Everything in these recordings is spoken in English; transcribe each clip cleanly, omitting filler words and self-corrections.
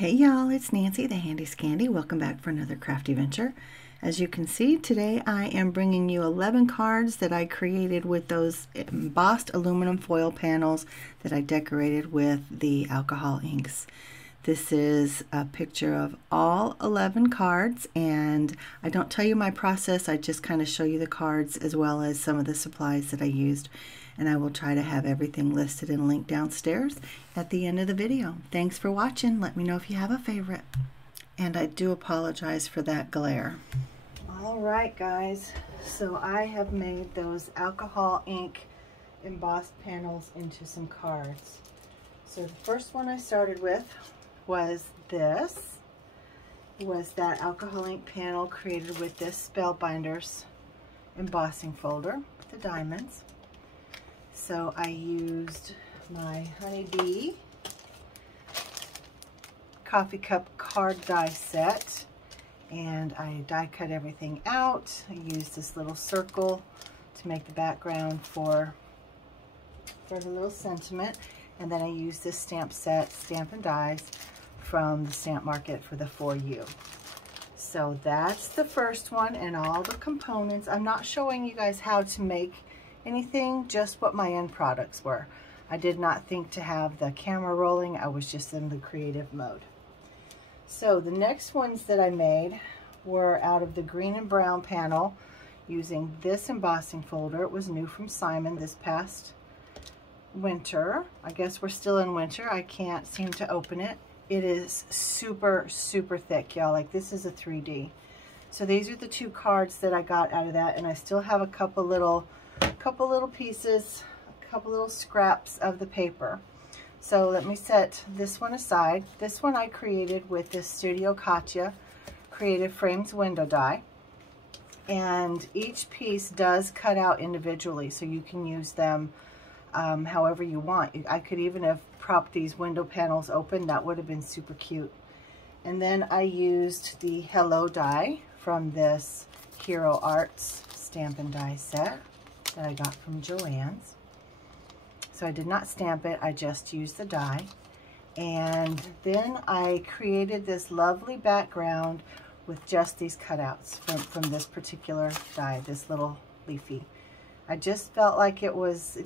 Hey y'all, it's Nancy, the Handy Scandi. Welcome back for another crafty venture. As you can see, today I am bringing you 11 cards that I created with those embossed aluminum foil panels that I decorated with the alcohol inks. This is a picture of all 11 cards, and I don't tell you my process, I just kind of show you the cards as well as some of the supplies that I used. And I will try to have everything listed and linked downstairs at the end of the video. Thanks for watching. Let me know if you have a favorite. And I do apologize for that glare. All right, guys. So I have made those alcohol ink embossed panels into some cards. So the first one I started with was this. It was that alcohol ink panel created with this Spellbinders embossing folder with the diamonds. So I used my Honeybee coffee cup card die set, and I die cut everything out. I used this little circle to make the background for the little sentiment, and then I used this stamp set, Stamp and Dies, from the stamp market for the For You. So that's the first one, and all the components. I'm not showing you guys how to make anything, just what my end products were. I did not think to have the camera rolling. I was just in the creative mode. So the next ones that I made were out of the green and brown panel using this embossing folder. It was new from Simon this past winter. I guess we're still in winter. I can't seem to open it. It is super, super thick, y'all. Like, this is a 3D. So these are the two cards that I got out of that, and I still have a couple little pieces, a couple little scraps of the paper. So let me set this one aside. This one I created with this Studio Katya Creative Frames window die, and each piece does cut out individually, so you can use them however you want. I could even have propped these window panels open. That would have been super cute. And then I used the Hello die from this Hero Arts Stamp and Die set that I got from Joann's. So I did not stamp it, I just used the die. And then I created this lovely background with just these cutouts from this particular die, this little leafy. I just felt like it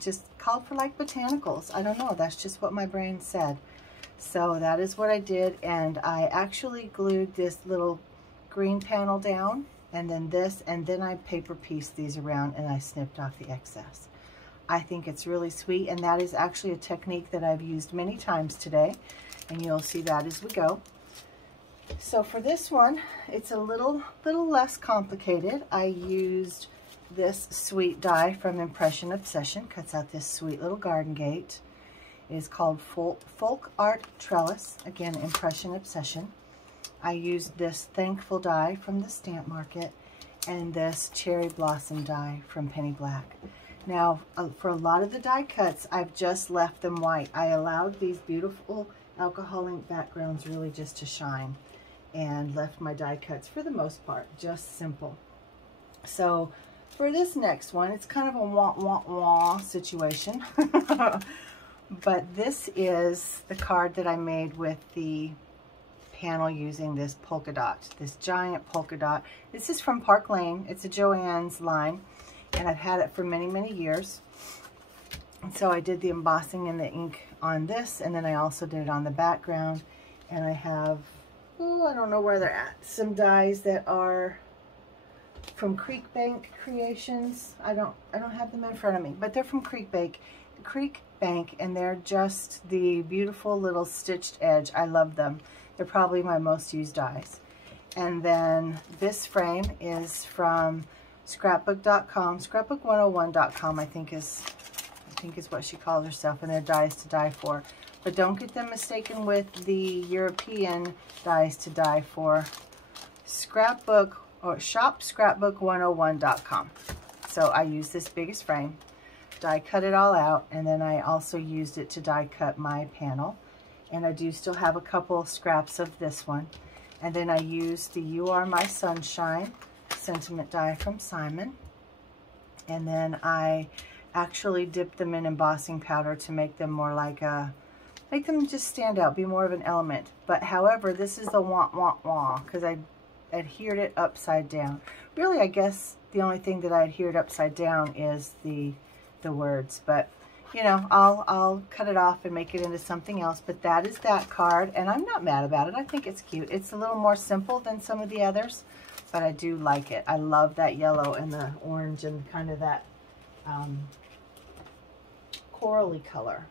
just called for like botanicals. I don't know, that's just what my brain said. So that is what I did, and I actually glued this little green panel down, and then this, and then I paper pieced these around and I snipped off the excess. I think it's really sweet, and that is actually a technique that I've used many times today, and you'll see that as we go. So for this one, it's a little less complicated. I used this sweet die from Impression Obsession, cuts out this sweet little garden gate. It is called Folk Art Trellis, again, Impression Obsession. I used this Thankful die from the stamp market, and this Cherry Blossom die from Penny Black. Now, for a lot of the die cuts, I've just left them white. I allowed these beautiful alcohol ink backgrounds really just to shine, and left my die cuts, for the most part, just simple. So for this next one, it's kind of a wah situation. But this is the card that I made with the panel using this polka dot, this giant polka dot. This is from Park Lane. It's a Joann's line, and I've had it for many, many years. And so I did the embossing and the ink on this, and then I also did it on the background. And I have, I don't know where they're at, some dies that are from Creek Bank Creations. I don't have them in front of me, but they're from Creek Bank, and they're just the beautiful little stitched edge. I love them. They're probably my most used dies. And then this frame is from scrapbook.com, scrapbook101.com, I think is what she calls herself, and they're dies to die for. But don't get them mistaken with the European dies to die for. Scrapbook or shop scrapbook101.com. So I used this biggest frame, die cut it all out, and then I also used it to die cut my panel. And I do still have a couple scraps of this one. And then I used the You Are My Sunshine sentiment die from Simon. And then I actually dipped them in embossing powder to make them more like a make them just stand out, be more of an element. But however, this is the wah, because I adhered it upside down. Really, I guess the only thing that I adhered upside down is the words, but you know, I'll cut it off and make it into something else. But that is that card, and I'm not mad about it. I think it's cute. It's a little more simple than some of the others, but I do like it. I love that yellow and the orange and kind of that corally color.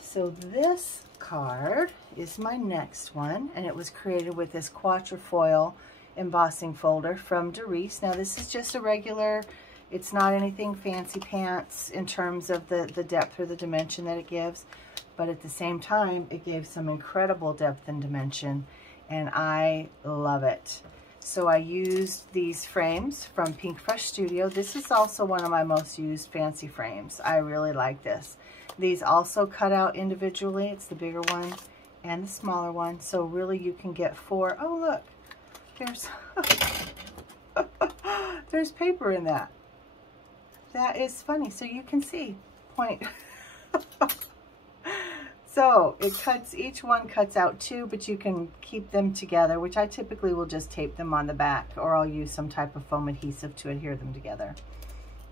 So this card is my next one, and it was created with this Quattro foil embossing folder from Doris. Now this is just a regular, it's not anything fancy pants in terms of the depth or the dimension that it gives, but at the same time it gave some incredible depth and dimension, and I love it. So I used these frames from PinkFresh Studio. This is also one of my most used fancy frames. I really like this. These also cut out individually. It's the bigger one and the smaller one. So really you can get 4. Oh, look, there's paper in that. That is funny. So you can see, point. So it cuts, each one cuts out 2, but you can keep them together, which I typically will just tape them on the back, or I'll use some type of foam adhesive to adhere them together.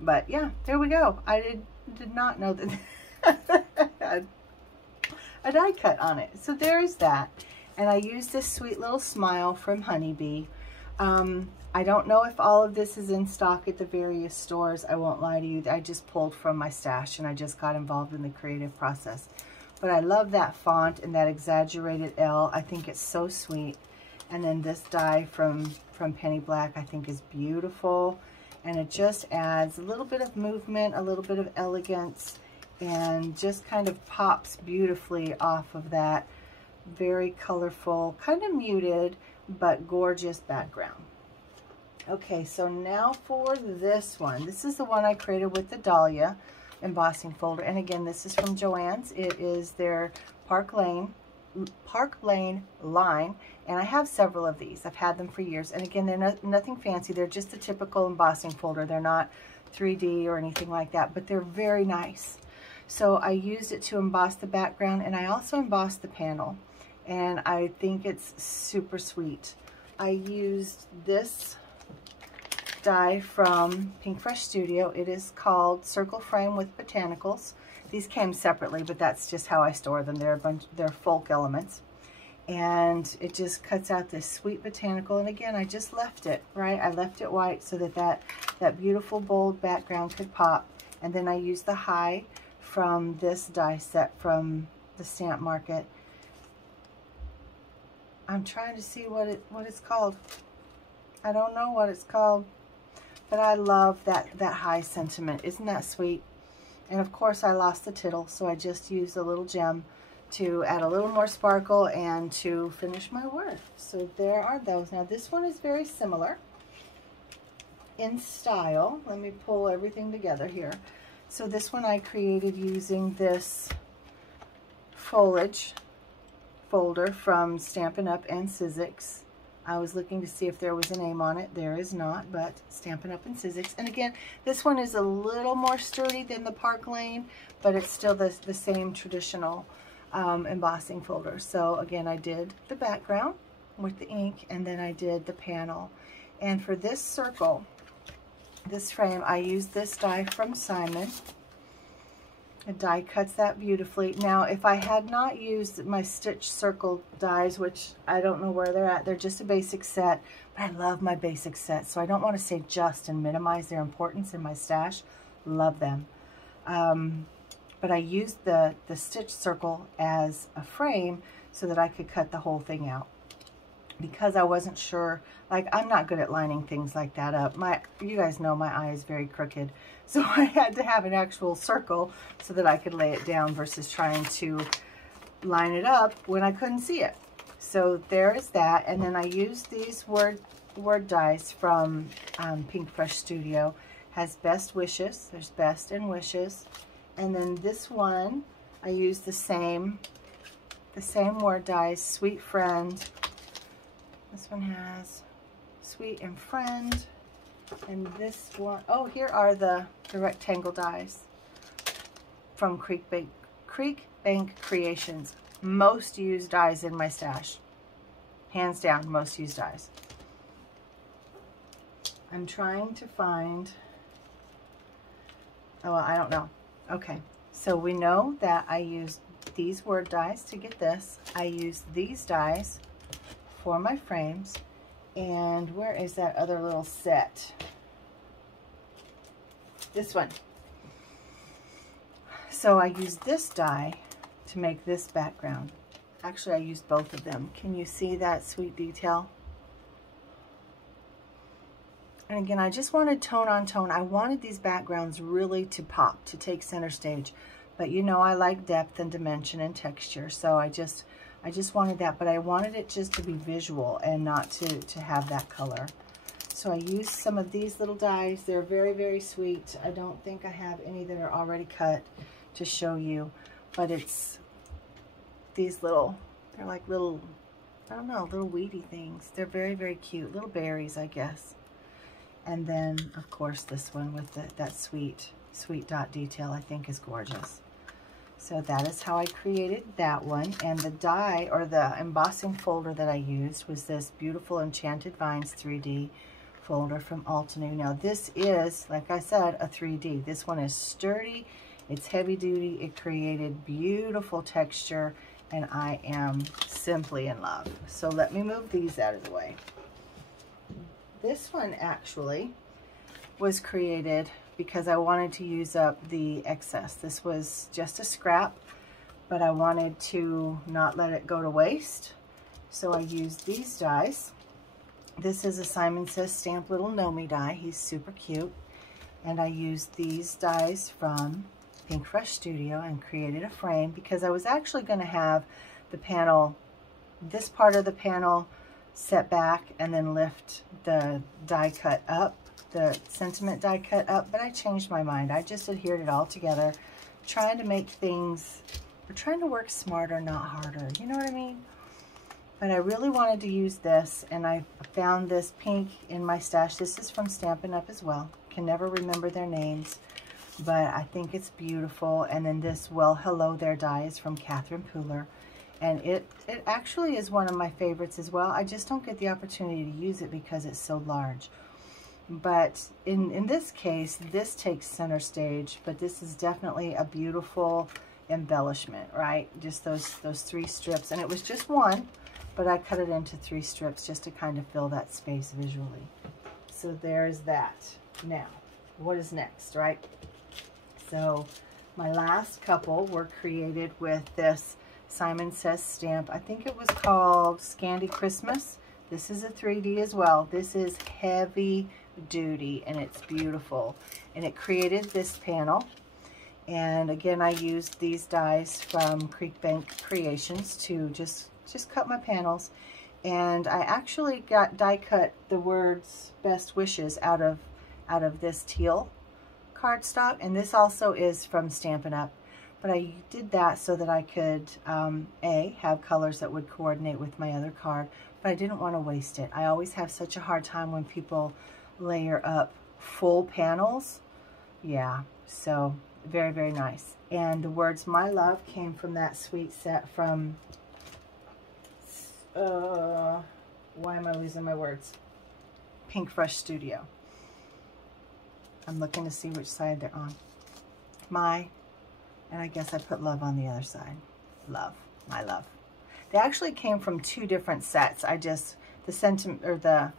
But yeah, there we go. I did not know that a die cut on it. So there's that. And I used this sweet little smile from Honeybee. I don't know if all of this is in stock at the various stores. I won't lie to you. I just pulled from my stash, and I just got involved in the creative process. But I love that font and that exaggerated L. I think it's so sweet. And then this die from Penny Black I think is beautiful. And it just adds a little bit of movement, a little bit of elegance, and just kind of pops beautifully off of that very colorful, kind of muted, but gorgeous background. Okay, so now for this one. This is the one I created with the Dahlia embossing folder, and again, this is from Joann's. It is their Park Lane line, and I have several of these. I've had them for years, and again, they're nothing fancy. They're just a typical embossing folder. They're not 3D or anything like that, but they're very nice. So I used it to emboss the background, and I also embossed the panel, and I think it's super sweet. I used this die from PinkFresh Studio. It is called Circle Frame with Botanicals. These came separately, but that's just how I store them. They're folk elements. And it just cuts out this sweet botanical. And again, I just left it, right? I left it white so that beautiful bold background could pop. And then I used the high from this die set from the Stamp Market. I'm trying to see what it's called. I don't know what it's called. But I love that high sentiment. Isn't that sweet? And of course I lost the tittle, so I just used a little gem to add a little more sparkle and to finish my work. So there are those. Now this one is very similar in style. Let me pull everything together here. So this one I created using this foliage folder from Stampin' Up! And Sizzix. I was looking to see if there was a name on it. There is not, but Stampin' Up! And Sizzix. And again, this one is a little more sturdy than the Park Lane, but it's still the same traditional embossing folder. So again, I did the background with the ink, and then I did the panel. And for this circle, this frame, I used this die from Simon. The die cuts that beautifully. Now, if I had not used my stitch circle dies, which I don't know where they're at, they're just a basic set, but I love my basic sets, so I don't want to say just and minimize their importance in my stash. Love them. But I used the stitch circle as a frame so that I could cut the whole thing out, because I wasn't sure. Like, I'm not good at lining things like that up. You guys know my eye is very crooked. So I had to have an actual circle so that I could lay it down versus trying to line it up when I couldn't see it. So there is that. And then I used these word dies from PinkFresh Studio. Has Best Wishes. There's Best and Wishes. And then this one, I used the same word dies, Sweet Friend. This one has Sweet and Friend. And this one, oh, here are the rectangle dies from Creek Creek Bank Creations. Most used dies in my stash. Hands down, most used dies. I'm trying to find, oh, I don't know. Okay, so we know that I used these word dies to get this. I used these dies for my frames. And where is that other little set? This one. So I used this die to make this background. Actually, I used both of them. Can you see that sweet detail? And again, I just wanted tone on tone. I wanted these backgrounds really to pop, to take center stage. But you know, I like depth and dimension and texture. So I just wanted that, but I wanted it just to be visual and not to have that color. So I used some of these little dies. They're very, very sweet. I don't think I have any that are already cut to show you, but it's these little, they're like little, I don't know, little weedy things. They're very, very cute. Little berries, I guess. And then, of course, this one with that sweet dot detail I think is gorgeous. So that is how I created that one. And the die, or the embossing folder that I used, was this beautiful Enchanted Vines 3D folder from Altenew. Now this is, like I said, a 3D. This one is sturdy, it's heavy duty, it created beautiful texture, and I am simply in love. So let me move these out of the way. This one actually was created because I wanted to use up the excess. This was just a scrap, but I wanted to not let it go to waste. So I used these dies. This is a Simon Says Stamp Little Nomi die. He's super cute. And I used these dies from PinkFresh Studio and created a frame because I was actually going to have the panel, this part of the panel, set back and then lift the die cut up, the sentiment die cut up, but I changed my mind. I just adhered it all together, trying to make things, we're trying to work smarter, not harder. You know what I mean? But I really wanted to use this, and I found this pink in my stash. This is from Stampin' Up! As well. Can never remember their names, but I think it's beautiful. And then this Well Hello There die is from Catherine Pooler. And it actually is one of my favorites as well. I just don't get the opportunity to use it because it's so large. But in this case, this takes center stage, but this is definitely a beautiful embellishment, right? Just those 3 strips. And it was just one, but I cut it into 3 strips just to kind of fill that space visually. So there's that. Now, what is next, right? So my last couple were created with this Simon Says stamp. I think it was called Scandi Christmas. This is a 3D as well. This is heavy duty and it's beautiful. And it created this panel. And again, I used these dies from Creek Bank Creations to just cut my panels. And I actually got die cut the words Best Wishes out of this teal cardstock. And this also is from Stampin' Up! But I did that so that I could, A, have colors that would coordinate with my other card, but I didn't want to waste it. I always have such a hard time when people layer up full panels. Yeah, so very, very nice. And the words My Love came from that sweet set from, why am I losing my words? PinkFresh Studio. I'm looking to see which side they're on. And I guess I put love on the other side. Love, My Love. They actually came from 2 different sets. The sentiment, or the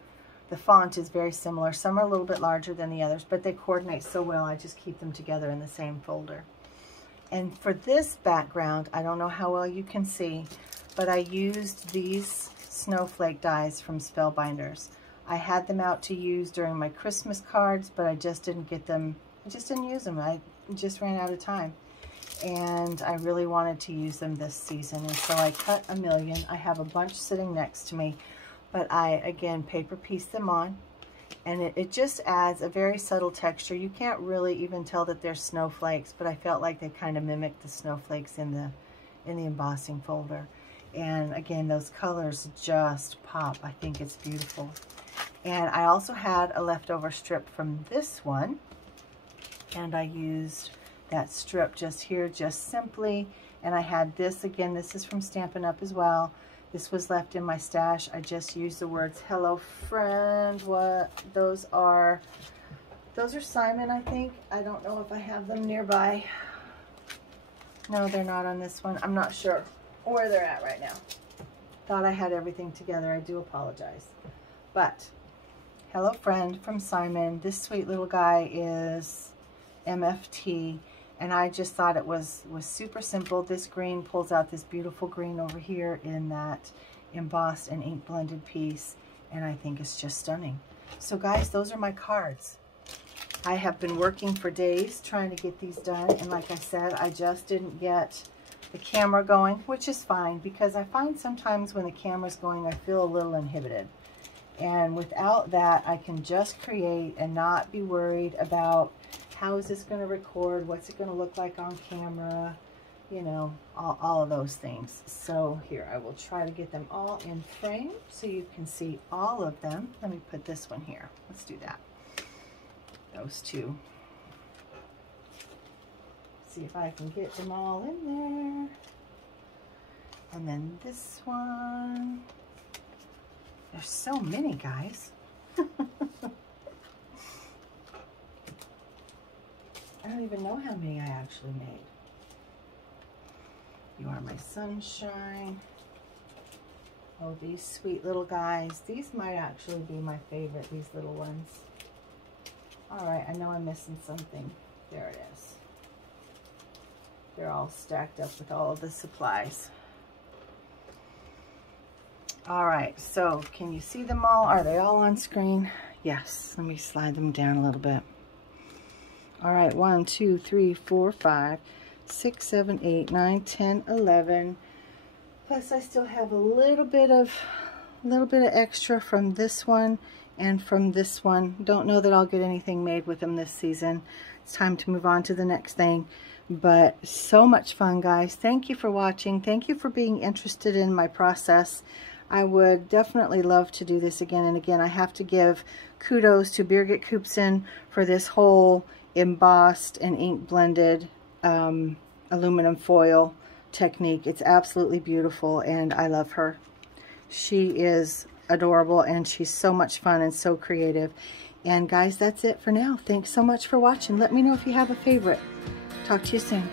font is very similar. Some are a little bit larger than the others, but they coordinate so well, I just keep them together in the same folder. And for this background, I don't know how well you can see, but I used these snowflake dies from Spellbinders. I had them out to use during my Christmas cards, but I just didn't get them. I just didn't use them. I just ran out of time. And I really wanted to use them this season, and so I cut a million. I have a bunch sitting next to me, but I, again, paper pieced them on, and it just adds a very subtle texture. You can't really even tell that they're snowflakes, but I felt like they kind of mimicked the snowflakes in the embossing folder. And again, those colors just pop. I think it's beautiful. And I also had a leftover strip from this one, and I used that strip just here, just simply And I had this, again, this is from Stampin' Up! As well. This was left in my stash. I just used the words, hello friend. What? Those are Simon, I think. I don't know if I have them nearby. No, they're not on this one. I'm not sure where they're at right now. Thought I had everything together. I do apologize. But, hello friend from Simon. This sweet little guy is MFT. And I just thought it was super simple. This green pulls out this beautiful green over here in that embossed and ink blended piece. And I think it's just stunning. So guys, those are my cards. I have been working for days trying to get these done. And like I said, I just didn't get the camera going, which is fine. Because I find sometimes when the camera's going, I feel a little inhibited. And without that, I can just create and not be worried about how is this going to record? What's it going to look like on camera? You know, all of those things. So here, I will try to get them all in frame so you can see all of them. Let me put this one here. Let's do that. Those two. See if I can get them all in there. And then this one. There's so many, guys. I don't even know how many I actually made. You Are My Sunshine. Oh, these sweet little guys. These might actually be my favorite, these little ones. All right, I know I'm missing something. There it is. They're all stacked up with all of the supplies. All right, so can you see them all? Are they all on screen? Yes, let me slide them down a little bit. All right, 1, 2, 3, 4, 5, 6, 7, 8, 9, 10, 11. Plus I still have a little bit of extra from this one and from this one. Don't know that I'll get anything made with them this season. It's time to move on to the next thing. But so much fun, guys. Thank you for watching. Thank you for being interested in my process. I would definitely love to do this again and again. I have to give kudos to Birgit Koopsen for this whole embossed and ink blended aluminum foil technique. It's absolutely beautiful and I love her. She is adorable and she's so much fun and so creative. And guys, that's it for now. Thanks so much for watching. Let me know if you have a favorite. Talk to you soon.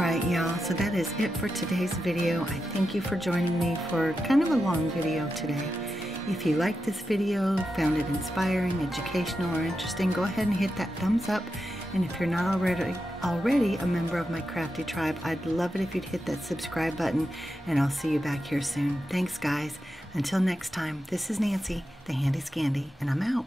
Alright y'all, so that is it for today's video. I thank you for joining me for kind of a long video today. If you liked this video, found it inspiring, educational, or interesting, go ahead and hit that thumbs up. And if you're not already a member of my crafty tribe, I'd love it if you'd hit that subscribe button, and I'll see you back here soon. Thanks guys. Until next time, this is Nancy, the Handy Scandi, and I'm out.